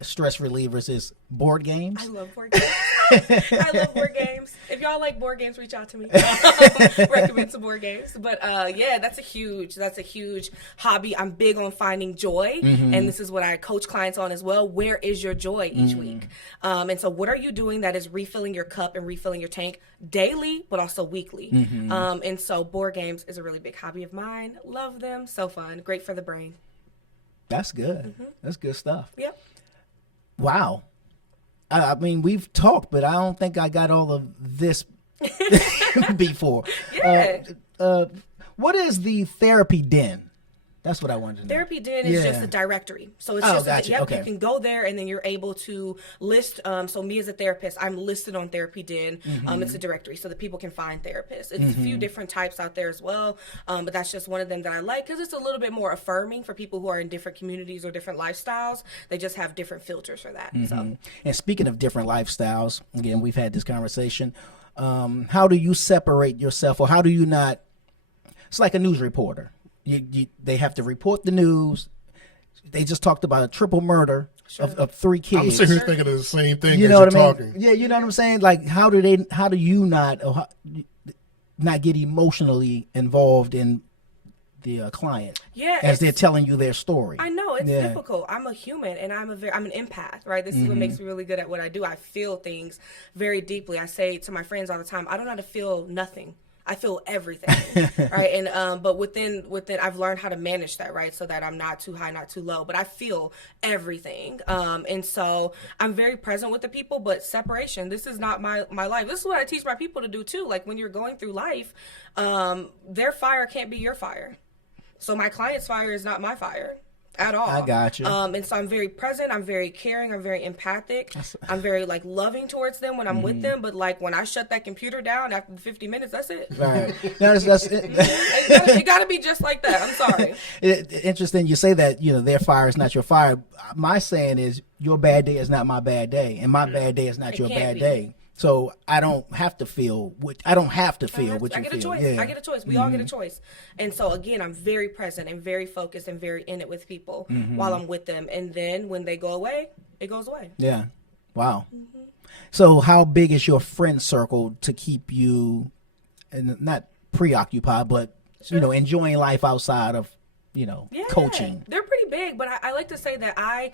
stress relievers is board games. I love board games. I love board games. If y'all like board games, reach out to me. Recommend some board games. But that's a huge hobby. I'm big on finding joy, and this is what I coach clients on as well. Where is your joy each week? And so what are you doing that is refilling your cup and refilling your tank daily, but also weekly? And so board games is a really big hobby of mine. Love them. So fun. Great for the brain. That's good. That's good stuff. Yep. Wow. I mean, we've talked, but I don't think I got all of this before. Yeah. What is the therapy den? That's what I wanted to know. Therapy Den is just a directory. So it's just you can go there, and then you're able to list. So me as a therapist, I'm listed on Therapy Den. It's a directory so that people can find therapists. It's a few different types out there as well, but that's just one of them that I like, because it's a little bit more affirming for people who are in different communities or different lifestyles. They just have different filters for that. So. And speaking of different lifestyles, again, we've had this conversation. How do you separate yourself, or how do you not? It's like a news reporter. They have to report the news. They just talked about a triple murder of 3 kids. I'm sitting here thinking of the same thing. You know what I mean? Talking. Yeah, you know what I'm saying. Like, how do you not get emotionally involved in the client? Yeah, as they're telling you their story. I know it's difficult. I'm a human, and I'm an empath, right? This is what makes me really good at what I do. I feel things very deeply. I say to my friends all the time, I don't know how to feel nothing. I feel everything, right? And but within I've learned how to manage that, right? So that I'm not too high, not too low, but I feel everything. And so I'm very present with the people, but separation, this is not my life. This is what I teach my people to do too. Like when you're going through life, their fire can't be your fire. So my client's fire is not my fire at all. I got you. And so I'm very present. I'm very caring. I'm very empathic. I'm very like loving towards them when I'm with them. But like when I shut that computer down after 50 minutes, that's it. Right. No, that's It got to be just like that. I'm sorry. Interesting. You say that, their fire is not your fire. My saying is your bad day is not my bad day, and my bad day is not your bad day. So I don't have to feel what you feel. I get a choice. Yeah. I get a choice. We all get a choice. And so again, I'm very present and very focused and very in it with people while I'm with them. And then when they go away, it goes away. Yeah. Wow. So how big is your friend circle to keep you, and not preoccupied, but enjoying life outside of coaching? They're pretty big, but I like to say that I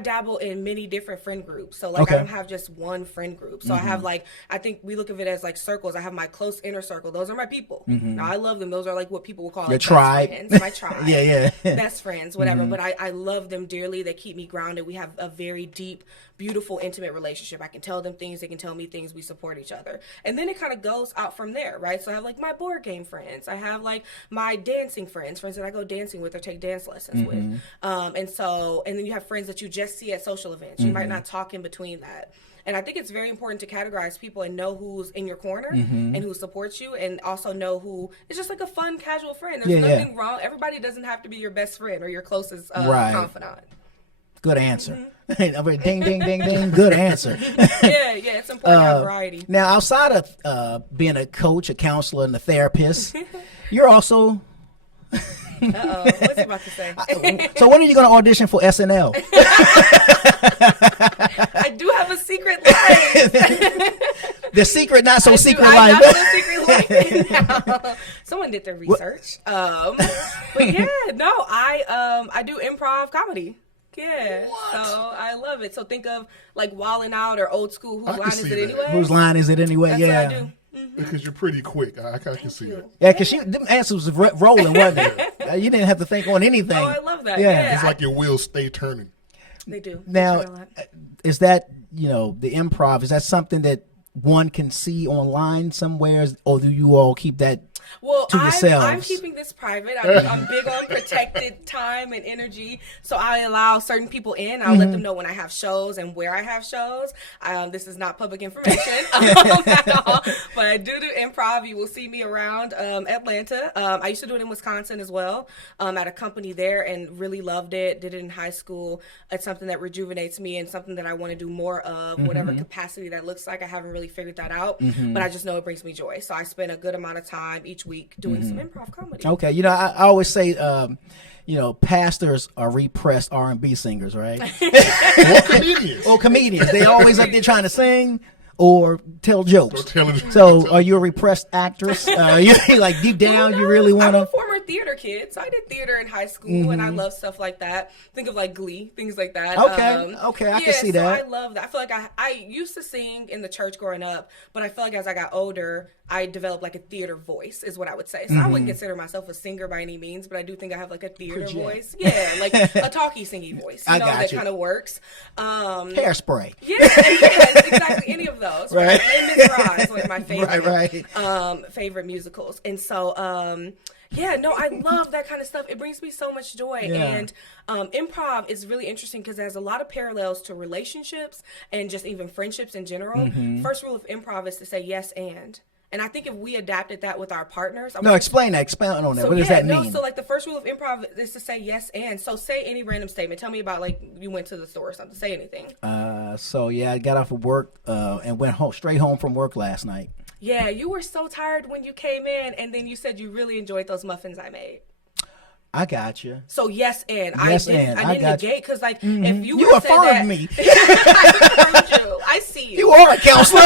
dabble in many different friend groups. So like I don't have just one friend group. So I have like, I think we look at it as like circles. I have my close inner circle. Those are my people. Now I love them. Those are like what people would call your like tribe. Friends, my tribe. Yeah. Best friends, whatever. But I love them dearly. They keep me grounded. We have a very deep, beautiful, intimate relationship. I can tell them things. They can tell me things. We support each other. And then it kind of goes out from there, right? So I have like my board game friends. I have like my dancing friends that I go dancing with or take dance lessons with. And then you have friends that you just see at social events. You might not talk in between that. And I think it's very important to categorize people and know who's in your corner and who supports you, and also know who is just like a fun, casual friend. There's nothing wrong. Everybody doesn't have to be your best friend or your closest confidant. Good answer. Ding, ding, ding, ding. Good answer. Yeah, it's important to have variety. Now, outside of being a coach, a counselor, and a therapist, you're also... What's he about to say? So when are you going to audition for SNL? I do have a secret life. The secret, not so secret life. I have a secret life now. Someone did their research. But yeah, no, I do improv comedy. Yeah, so I love it. So think of like Wildin' Out or Old School. Whose line is it anyway? Whose line is it anyway? That's what I do. Because you're pretty quick. I can see that. Yeah, because them answers was rolling, wasn't it? You didn't have to think on anything. Oh, I love that. Yeah. It's like your wheels stay turning. They do. Now, is that, the improv, is that something that one can see online somewhere, or do you all keep that to yourselves? I'm keeping this private. I'm big on protected time and energy, so I allow certain people in. I'll let them know when I have shows and where I have shows. This is not public information at all, but I do improv. You will see me around Atlanta. I used to do it in Wisconsin as well, at a company there, and really loved it. Did it in high school. It's something that rejuvenates me and something that I want to do more of, whatever capacity that looks like. I haven't really figured that out, but I just know it brings me joy. So I spend a good amount of time each week doing some improv comedy. Okay, I always say, pastors are repressed R&B singers, right? Or comedians. They always up there trying to sing or tell jokes. So, are you a repressed actress? Are you like deep down? You really want to? I'm a former theater kid, so I did theater in high school, and I love stuff like that. Think of like Glee, things like that. Okay, I can see that. I love that. I feel like I used to sing in the church growing up, but I feel like as I got older, I developed like a theater voice, is what I would say. So I wouldn't consider myself a singer by any means, but I do think I have like a theater voice. Yeah, like a talky singing voice. That kind of works. Hairspray. Yeah, exactly. Any of those. Right. And Miss Ra is one of my favorite favorite musicals. And so I love that kind of stuff. It brings me so much joy. Yeah. And improv is really interesting because there's a lot of parallels to relationships and just even friendships in general. First rule of improv is to say yes and. And I think if we adapted that with our partners... explain that. Expound on that. What does that mean? So like the first rule of improv is to say yes and. So say any random statement. Tell me about like you went to the store or something. Say anything. I got off of work and went straight home from work last night. Yeah, you were so tired when you came in, and then you said you really enjoyed those muffins I made. I got you. So yes, and I didn't negate because like if you affirmed me, I affirmed you. I see you. You are a counselor.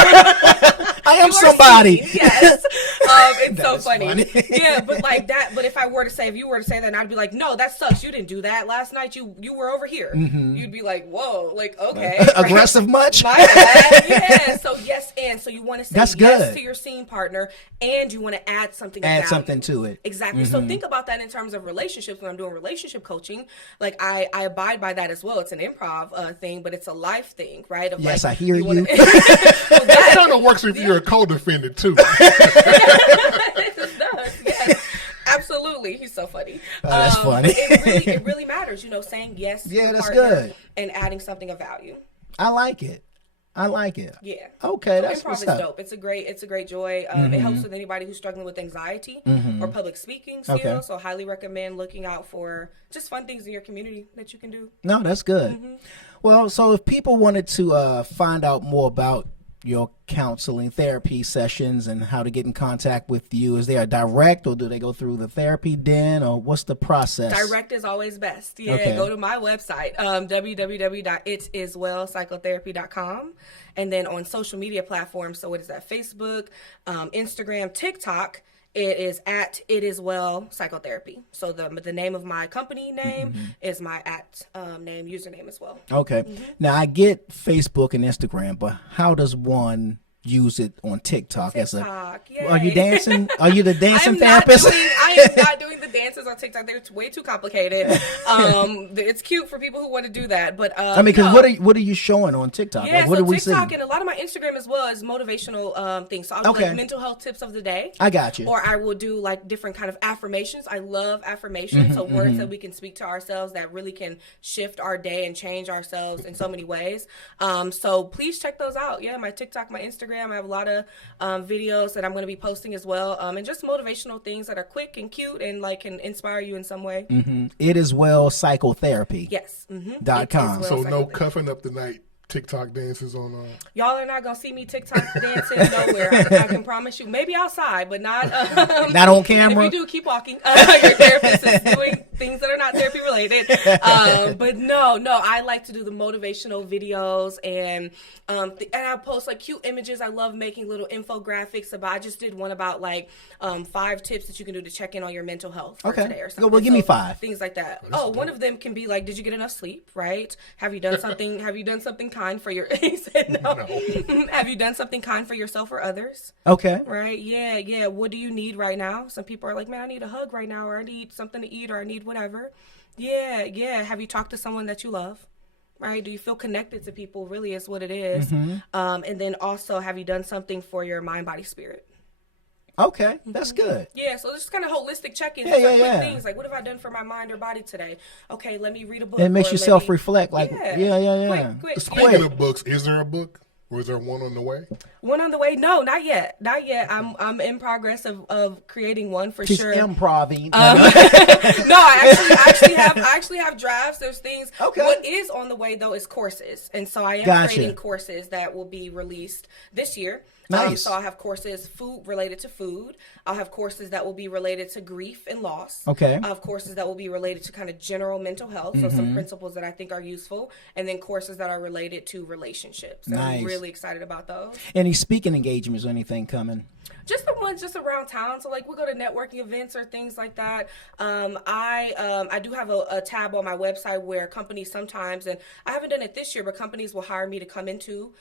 I am somebody. Yes. It's so is funny. funny. Yeah, but like that. But if you were to say that, I'd be like, no, that sucks. You didn't do that last night. You were over here. You'd be like, whoa, like okay, aggressive much? My bad. Yeah. So yes, and so you want to say That's yes good. to your scene partner, and you want to add something. Add of something value. to it. Exactly. So think about that in terms of relationships. When I'm doing relationship coaching, like I abide by that as well. It's an improv thing, but it's a life thing, right? Of Yes, like, I hear you. Well, That kind of works if you're a co-defendant too. it does, yes. Absolutely. He's so funny. That's funny. It really matters, saying yes to your that's partner good. and adding something of value. I like it. Yeah. Okay, So that's improv what's is up. dope. It's a great joy. It helps with anybody who's struggling with anxiety or public speaking skills. Okay. So highly recommend looking out for just fun things in your community that you can do. No, that's good. Well, so if people wanted to find out more about your counseling therapy sessions and how to get in contact with you, is there a direct, or do they go through the therapy den, or what's the process? Direct is always best. Yeah, Okay. Go to my website, www.itiswellpsychotherapy.com, and then on social media platforms. So what is that? Facebook, Instagram, TikTok. It is at It Is Well Psychotherapy. So the name of my company name is my name username as well. Okay. Now I get Facebook and Instagram, but how does one use it on TikTok? TikTok, yay. Are you dancing? Are you the dancing I am not therapist? I am not doing the dances on TikTok. They're way too complicated. It's cute for people who want to do that, but because no. what are you showing on TikTok? Yeah, Like, what so are we TikTok seeing? and a lot of my Instagram as well is motivational things. So I'll do like mental health tips of the day. I got you. Or I will do like different kind of affirmations. I love affirmations. So words that we can speak to ourselves that really can shift our day and change ourselves in so many ways. So please check those out. Yeah, my TikTok, my Instagram. I have a lot of videos that I'm going to be posting as well. And just motivational things that are quick and cute and like can inspire you in some way. It is well psychotherapy. Yes. .com. So no cuffing up the night TikTok dances on. Y'all are not gonna see me TikTok dancing nowhere. I can promise you. Maybe outside, but not. Not on camera. If you do, keep walking. Your therapist is doing things that are not therapy related. But no. I like to do the motivational videos and I post like cute images. I love making little infographics about. I just did one about like 5 tips that you can do to check in on your mental health for today or something. Well, give me 5 things like that. One of them can be like, did you get enough sleep? Right? Have you done something? Have you done something kind for your? He said no. Have you done something kind for yourself or others? Okay. Right? Yeah. What do you need right now? Some people are like, man, I need a hug right now, or I need something to eat, or I need whatever. Yeah. Have you talked to someone that you love? Right? Do you feel connected to people? Really is what it is. And then also, have you done something for your mind, body, spirit? Okay, that's good. Yeah, so it's kind of holistic check-ins. Yeah. Things like, what have I done for my mind or body today? Okay, let me read a book. It makes or you let self-reflect. Like, yeah. Quick. Speaking of books, is there a book? Or is there one on the way? One on the way? No, not yet. I'm in progress of creating one for She's sure. improving. No, I actually have drafts. There's things. Okay. What is on the way though is courses, and so I am creating courses that will be released this year. Nice. So I'll have courses related to food. I'll have courses that will be related to grief and loss. Okay. I'll have courses that will be related to kind of general mental health. So some principles that I think are useful, and then courses that are related to relationships. And Nice. I'm really excited about those. Any speaking engagements or anything coming? Just the ones just around town. So like we'll go to networking events or things like that. I do have a tab on my website where companies sometimes, and I haven't done it this year, but companies will hire me to come into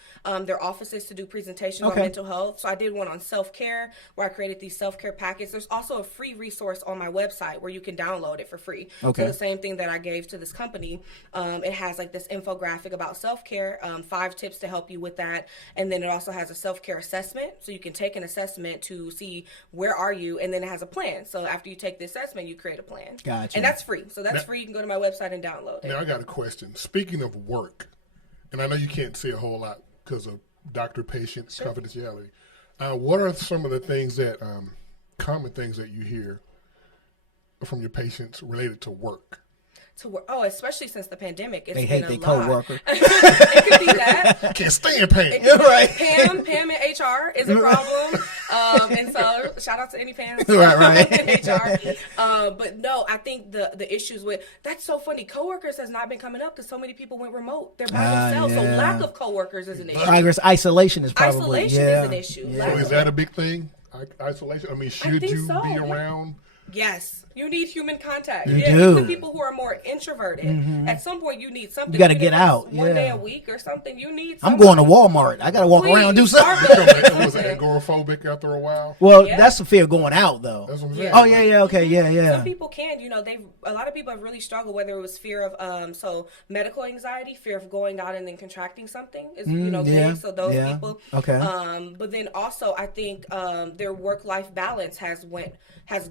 their offices to do presentations on mental health. So I did one on self-care where I created these self-care packets. There's also a free resource on my website where you can download it for free. Okay. So the same thing that I gave to this company, it has like this infographic about self-care, 5 tips to help you with that. And then it also has a self-care assessment. So you can take an assessment to see where are you, and then it has a plan. So after you take the assessment, you create a plan. Gotcha. And that's free. So that's free. You can go to my website and download it. Now I got a question. Speaking of work, and I know you can't say a whole lot because of doctor-patient confidentiality. What are some of the things that common things that you hear from your patients related to work? To work. Oh, especially since the pandemic. It's They been hate their a lot. coworker. It could be that. Can't stand pain. Right. Pam in HR is a problem. And so shout out to any Pams Right. in HR. But no, I think the issues with, that's so funny. Coworkers has not been coming up because so many people went remote. They're by themselves. So lack of coworkers is an issue. Isolation is probably Isolation is an issue. Yeah. So is that a big thing? isolation? I mean, should think you so, be yeah. around? Yes, you need human contact. You yeah, do. even people who are more introverted. At some point, you need something. You gotta Even if get it's out, one day yeah. a week or something. You need. I'm Somebody. going to Walmart. I gotta walk around and do Please, something. Starbucks. Was it agoraphobic after a while? Well, Yeah. that's the fear of going out, though. That's what I'm saying. Yeah. Oh yeah, okay, yeah. Some people can, a lot of people have really struggled, whether it was fear of, so medical anxiety, fear of going out and then contracting something is, yeah, big. So those yeah. people. Okay. But then also I think, their work-life balance has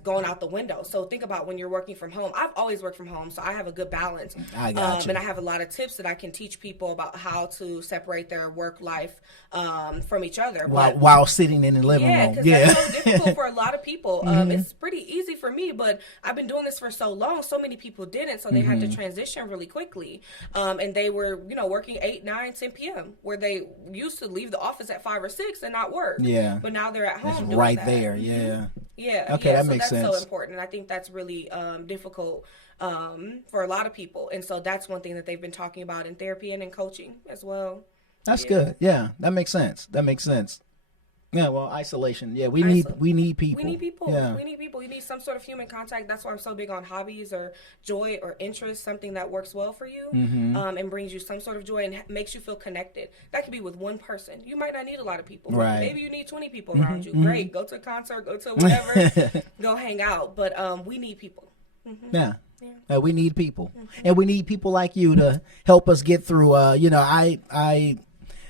gone out the window. So think about when you're working from home. I've always worked from home, so I have a good balance. I got you. And I have a lot of tips that I can teach people about how to separate their work life, from each other. While sitting in the living room. Because Yeah. that's so difficult for a lot of people. It's pretty easy for me, but I've been doing this for so long. So many people didn't, so they had to transition really quickly. And they were, working 8, 9, 10 p.m. where they used to leave the office at 5 or 6 and not work. Yeah. But now they're at home It's doing right that. there, yeah. Yeah. Okay, that so makes that's sense. so important. And I think that's really difficult for a lot of people. And so that's one thing that they've been talking about in therapy and in coaching as well. That's good. Yeah, that makes sense. Yeah, well, isolation. Yeah, we need people. We need people. Yeah. We need people. You need some sort of human contact. That's why I'm so big on hobbies or joy or interest, something that works well for you, and brings you some sort of joy and makes you feel connected. That could be with one person. You might not need a lot of people. Right. Maybe you need 20 people around you. Great. Go to a concert, go to whatever, go hang out. But we need people. Yeah. We need people, and we need people like you to help us get through. I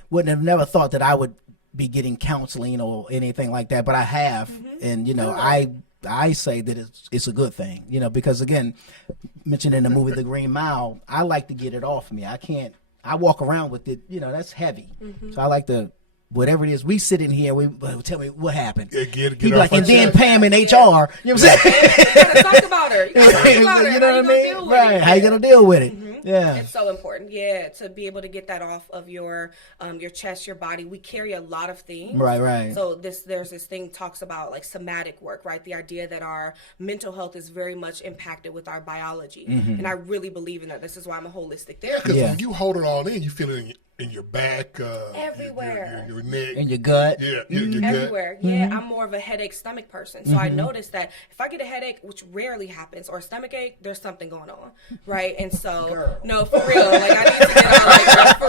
wouldn't have never thought that I would be getting counseling or anything like that, but I have, and I say that it's a good thing, because again, mentioned in the movie The Green Mile, I like to get it off me. I walk around with it, that's heavy, so I like to. Whatever it is, we sit in here. Tell me what happened. Yeah, get He be off like, my and then chest. Pam in HR. You know what I'm saying? You gotta talk about her. You gotta talk about her. You know How what I gonna mean? deal with Right? it? How you gonna deal with it? Yeah. It's so important, to be able to get that off of your chest, your body. We carry a lot of things, Right. So there's this thing talks about like somatic work, right? The idea that our mental health is very much impacted with our biology, and I really believe in that. This is why I'm a holistic therapist. Because when you hold it all in, you feel it in your back, Everywhere. your neck, In your gut. yeah, your gut. Everywhere. Yeah, I'm more of a headache stomach person. So I noticed that if I get a headache, which rarely happens, or a stomach ache, there's something going on. Right. And so no, for real. Like I need to get out for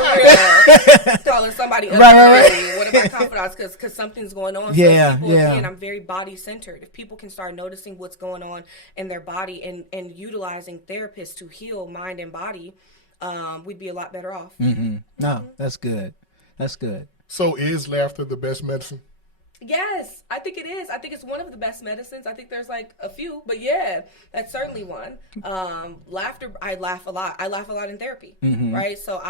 real. Calling somebody up. Right. One of my confidants because something's going on. Yeah, So people, yeah. again, I'm very body centered. If people can start noticing what's going on in their body and utilizing therapists to heal mind and body, we'd be a lot better off. No, that's good. That's good. So is laughter the best medicine? Yes, I think it is. I think it's one of the best medicines. I think there's like a few, but yeah, that's certainly one. Laughter, I laugh a lot. I laugh a lot in therapy, right? So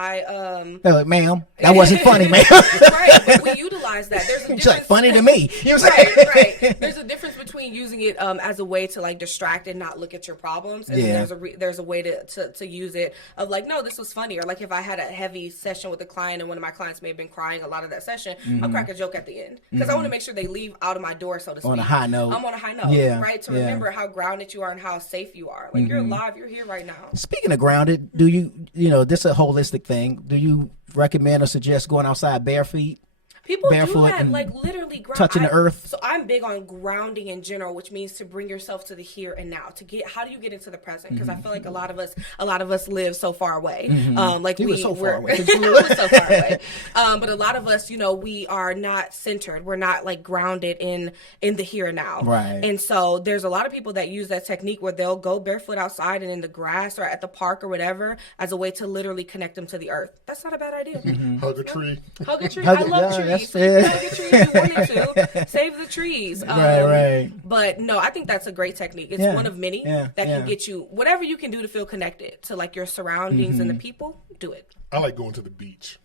They're like, ma'am, that wasn't funny, ma'am. right, but we utilize that. There's a It's difference. like funny to me. You know what I'm saying? Right. There's a difference between using it as a way to like distract and not look at your problems, and Yeah. there's a way to use it of like, no, this was funny, or like if I had a heavy session with a client and one of my clients may have been crying a lot of that session, I'll crack a joke at the end because I want to make sure they leave out of my door, so to speak. On a high note. I'm on a high note, Yeah, right? To yeah. remember how grounded you are and how safe you are. Like you're alive, you're here right now. Speaking of grounded, do you this is a holistic thing. Do you recommend or suggest going outside bare feet? People do Barefoot that, and like literally touching the earth. So I'm big on grounding in general, which means to bring yourself to the here and now. How do you get into the present? Because I feel like a lot of us live so far away. Like You were so far away. we're so far away. But a lot of us, we are not centered. We're not like grounded in the here and now. Right. And so there's a lot of people that use that technique where they'll go barefoot outside and in the grass or at the park or whatever as a way to literally connect them to the earth. That's not a bad idea. Hug a tree. Hug a tree. Hug I it, love yeah, trees. that's So you fair. can hug a tree if you wanted to. Save the trees. Right. But no, I think that's a great technique. It's Yeah, one of many yeah, that yeah. can get you whatever you can do to feel connected to like your surroundings and the people. Do it. I like going to the beach.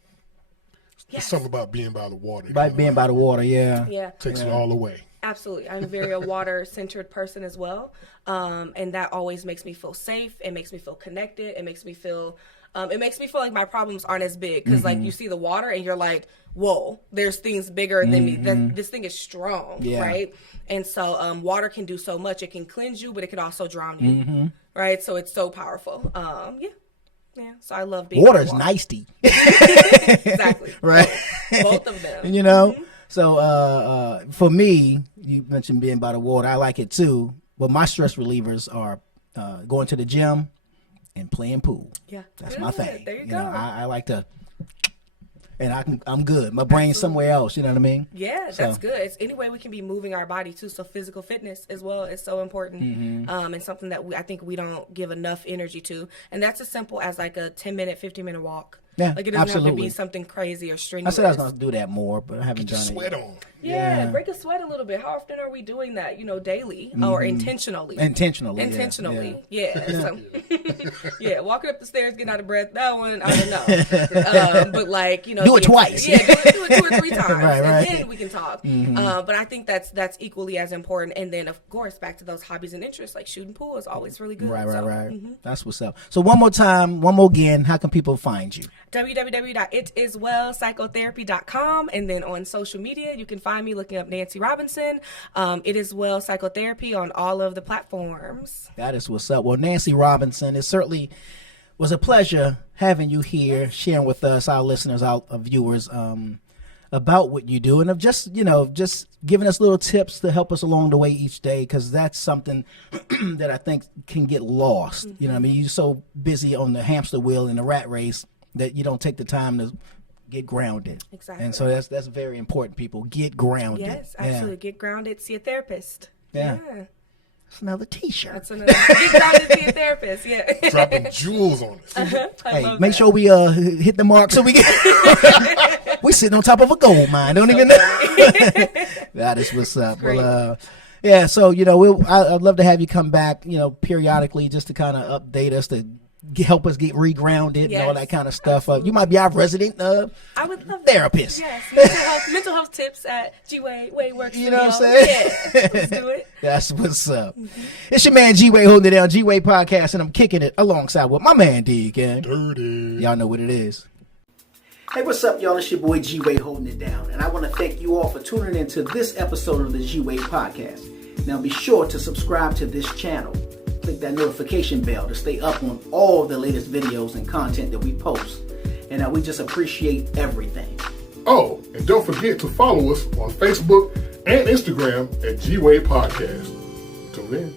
There's Yes. something about being by the water. By being by the water, yeah. Yeah. Takes it all away. Absolutely. I'm very a water-centered person as well. And that always makes me feel safe. It makes me feel connected. It makes me feel like my problems aren't as big because like you see the water and you're like, whoa, there's things bigger than me. This thing is strong, Yeah. right? And so water can do so much. It can cleanse you, but it can also drown you, right? So it's so powerful. Yeah. So I love being Water's by nicey. Exactly. Right. Both of them. So for me, you mentioned being by the water. I like it too. But my stress relievers are going to the gym and playing pool. Yeah, that's my thing. There you go. I like to, and I'm good. My brain's somewhere else. You know what I mean? Yeah, that's good. It's any way we can be moving our body too. So physical fitness as well is so important, and something that I think we don't give enough energy to. And that's as simple as like a 10-minute, 15-minute walk. Yeah, like it doesn't have to absolutely. be something crazy or strenuous. I said I was going to do that more, but I haven't done it. Sweat on. Yeah, break a sweat a little bit. How often are we doing that? Daily or intentionally? Intentionally. Yeah. So, yeah, walking up the stairs, getting out of breath. That one, I don't know. But like, do it twice. Yeah, do it 2 or 3 times, right. and then we can talk. But I think that's equally as important. And then, of course, back to those hobbies and interests, like shooting pool is always really good. Right. That's what's up. So one more again, how can people find you? www.itiswellpsychotherapy.com, and then on social media you can find me looking up Nancy Robinson. It is Well Psychotherapy on all of the platforms. That is what's up. Well, Nancy Robinson, it certainly was a pleasure having you here, sharing with us, our listeners, our viewers, about what you do, and of just giving us little tips to help us along the way each day, because that's something that I think can get lost. You know what I mean? You're so busy on the hamster wheel in the rat race that you don't take the time to get grounded. Exactly. And so that's very important, people. Get grounded. Yes, absolutely. Yeah. Get grounded, see a therapist. Yeah. That's another t-shirt. That's another. Get grounded, see a therapist. Yeah. Dropping jewels on us. Hey, make sure we hit the mark so we get we sitting on top of a gold mine. Don't even know. That is what's up. Well, yeah, so I'd love to have you come back, periodically, just to kind of update us, to help us get regrounded and all that kind of stuff. You might be our resident I would love therapist. Yes, mental health tips at WadeWorksStudios. You know what I'm saying? Yeah, let's do it. That's what's up. It's your man G-Wade holding it down, G-Wade Podcast, and I'm kicking it alongside with my man Deacon. Dirty. Y'all know what it is. Hey, what's up, y'all? It's your boy G-Wade holding it down, and I want to thank you all for tuning into this episode of the G-Wade Podcast. Now be sure to subscribe to this channel. Click that notification bell to stay up on all the latest videos and content that we post. And we just appreciate everything. Oh, and don't forget to follow us on Facebook and Instagram at G-Wade Podcast. Till then.